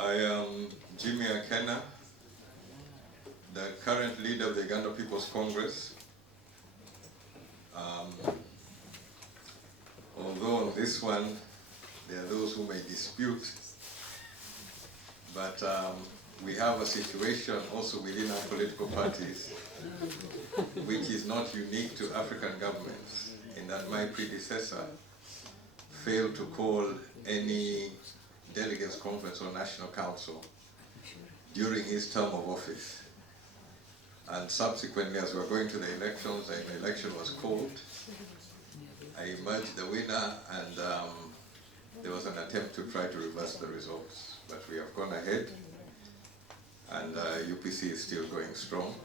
I am Jimmy Akena, the current leader of the Uganda People's Congress. Although on this one, there are those who may dispute, but we have a situation also within our political parties which is not unique to African governments, in that my predecessor failed to call any delegates conference or national council during his term of office. And subsequently, as we were going to the elections, an election was called. I emerged the winner, and there was an attempt to try to reverse the results. But we have gone ahead, and UPC is still going strong.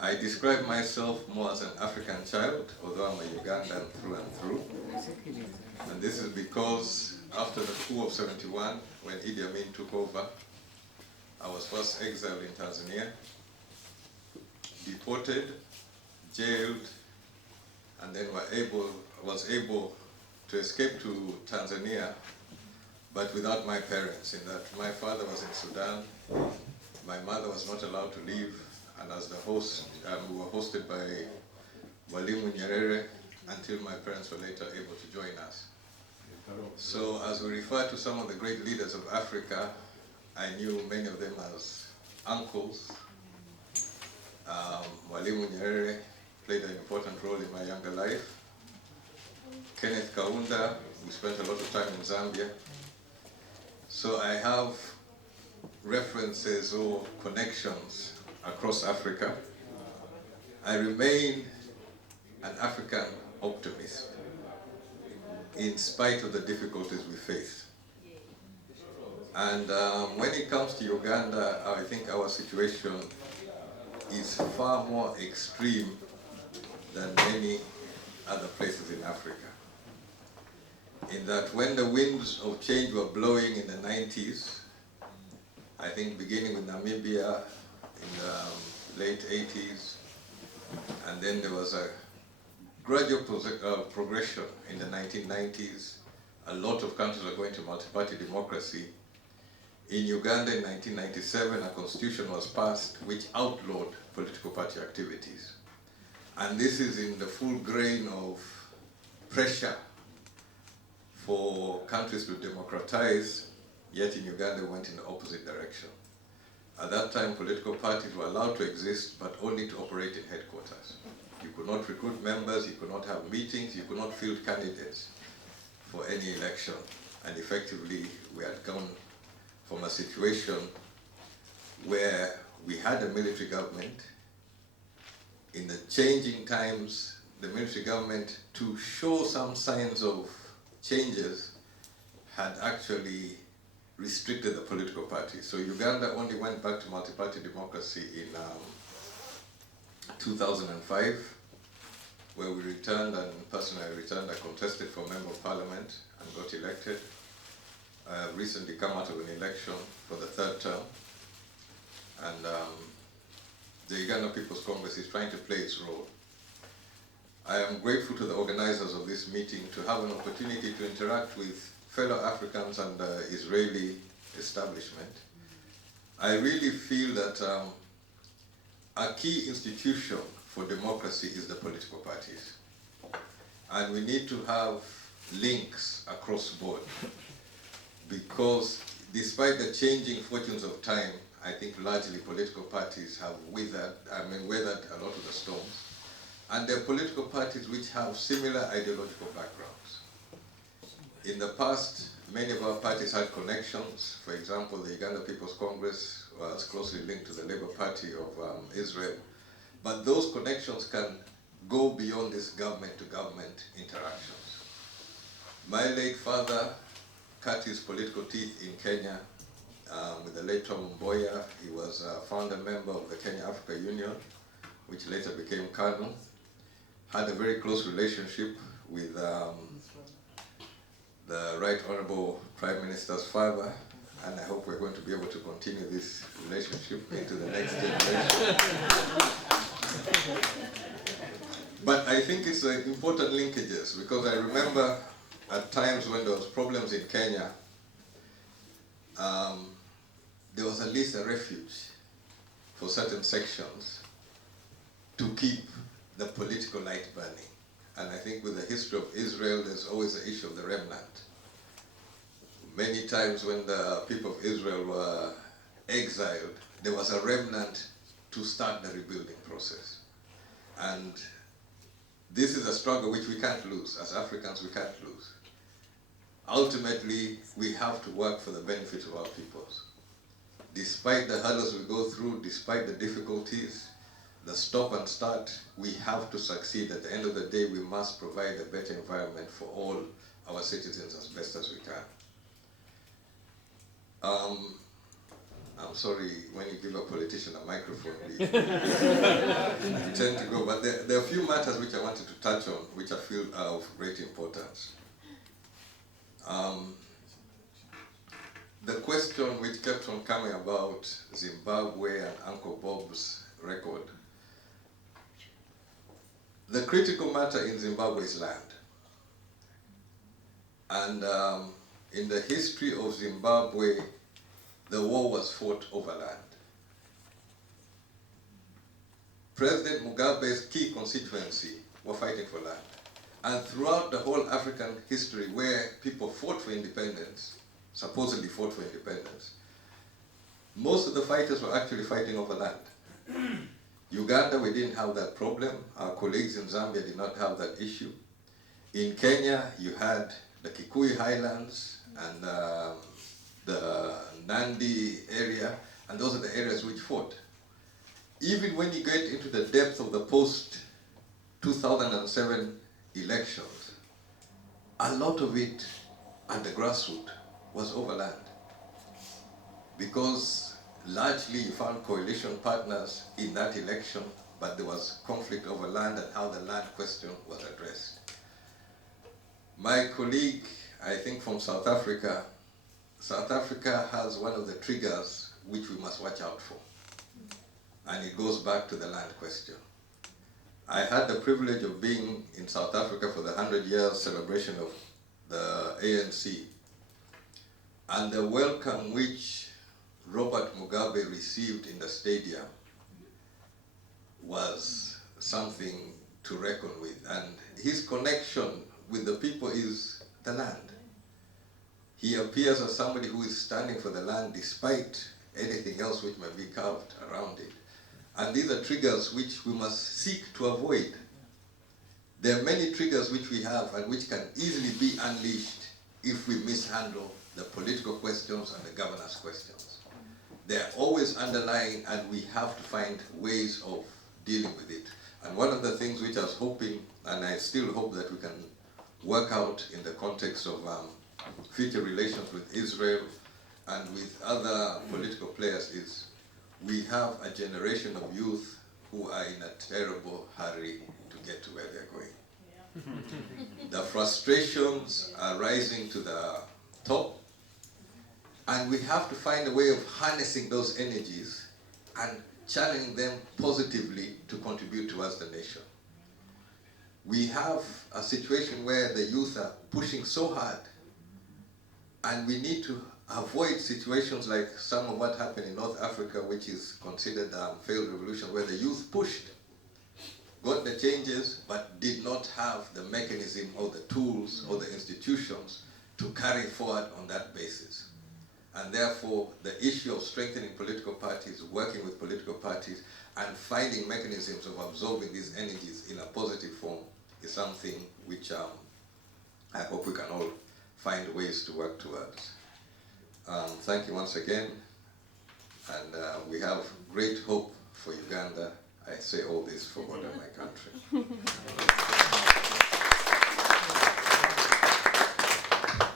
I describe myself more as an African child, although I'm a Ugandan through and through. And this is because after the coup of '71, when Idi Amin took over, I was first exiled in Tanzania, deported, jailed, and then was able to escape to Tanzania, but without my parents, in that my father was in Sudan, my mother was not allowed to leave, and as the host, we were hosted by Mwalimu Nyerere until my parents were later able to join us. So as we refer to some of the great leaders of Africa, I knew many of them as uncles. Mwalimu Nyerere played an important role in my younger life. Kenneth Kaunda, we spent a lot of time in Zambia. So I have references or connections across Africa. I remain an African optimist in spite of the difficulties we face. And when it comes to Uganda, I think our situation is far more extreme than many other places in Africa. In that when the winds of change were blowing in the 90s, I think beginning with Namibia in the late 80s, and then there was a gradual progression in the 1990s. A lot of countries are going to multi-party democracy. In Uganda in 1997, a constitution was passed which outlawed political party activities. And this is in the full grain of pressure for countries to democratize, yet in Uganda went in the opposite direction. At that time, political parties were allowed to exist, but only to operate in headquarters. You could not recruit members, you could not have meetings, you could not field candidates for any election. And effectively, we had gone from a situation where we had a military government. In the changing times, the military government, to show some signs of changes, had actually restricted the political parties. So Uganda only went back to multi-party democracy in 2005, where we returned, and personally I returned, I contested for Member of Parliament and got elected. I have recently come out of an election for the third term, and the Uganda People's Congress is trying to play its role. I am grateful to the organizers of this meeting to have an opportunity to interact with fellow Africans and the Israeli establishment. I really feel that a key institution for democracy is the political parties. And we need to have links across board, because despite the changing fortunes of time, I think largely political parties have weathered a lot of the storms. And they're political parties which have similar ideological backgrounds. In the past, many of our parties had connections. For example, the Uganda People's Congress was closely linked to the Labour Party of Israel. But those connections can go beyond this government-to-government interactions. My late father cut his political teeth in Kenya with the late Tom Mboya. He was a founder member of the Kenya-Africa Union, which later became KANU. Had a very close relationship with the Right Honorable Prime Minister's father, and I hope we're going to be able to continue this relationship into the next generation. But I think it's important linkages, because I remember at times when there was problems in Kenya, there was at least a refuge for certain sections to keep the political light burning. And I think with the history of Israel, there's always the issue of the remnant. Many times when the people of Israel were exiled, there was a remnant to start the rebuilding process. And this is a struggle which we can't lose. As Africans, we can't lose. Ultimately, we have to work for the benefit of our peoples. Despite the hurdles we go through, despite the difficulties, the stop and start, we have to succeed. At the end of the day, we must provide a better environment for all our citizens as best as we can. I'm sorry, when you give a politician a microphone, we tend to go, but there are a few matters which I wanted to touch on, which I feel are of great importance. The question which kept on coming about Zimbabwe and Uncle Bob's record. The critical matter in Zimbabwe is land. And in the history of Zimbabwe, the war was fought over land. President Mugabe's key constituency were fighting for land. And throughout the whole African history where people fought for independence, supposedly fought for independence, most of the fighters were actually fighting over land. Uganda, we didn't have that problem. Our colleagues in Zambia did not have that issue. In Kenya, you had the Kikuyu Highlands and the Nandi area, and those are the areas which fought. Even when you get into the depth of the post-2007 elections, a lot of it at the grassroots was over land. Because largely you found coalition partners in that election, but there was conflict over land and how the land question was addressed. My colleague, I think from South Africa has one of the triggers which we must watch out for. And it goes back to the land question. I had the privilege of being in South Africa for the 100 years celebration of the ANC. And the welcome which Robert Mugabe received in the stadium was something to reckon with. And his connection with the people is the land. He appears as somebody who is standing for the land despite anything else which may be carved around it. And these are triggers which we must seek to avoid. There are many triggers which we have and which can easily be unleashed if we mishandle the political questions and the governance questions. They're always underlying, and we have to find ways of dealing with it. And one of the things which I was hoping, and I still hope that we can work out in the context of future relations with Israel and with other political players, is we have a generation of youth who are in a terrible hurry to get to where they're going. Yeah. The frustrations are rising to the top, and we have to find a way of harnessing those energies and channeling them positively to contribute towards the nation. We have a situation where the youth are pushing so hard, and we need to avoid situations like some of what happened in North Africa, which is considered a failed revolution, where the youth pushed, got the changes, but did not have the mechanism or the tools or the institutions to carry forward on that basis. And therefore, the issue of strengthening political parties, working with political parties, and finding mechanisms of absorbing these energies in a positive form is something which I hope we can all find ways to work towards. Thank you once again, and we have great hope for Uganda. I say all this for God and my country.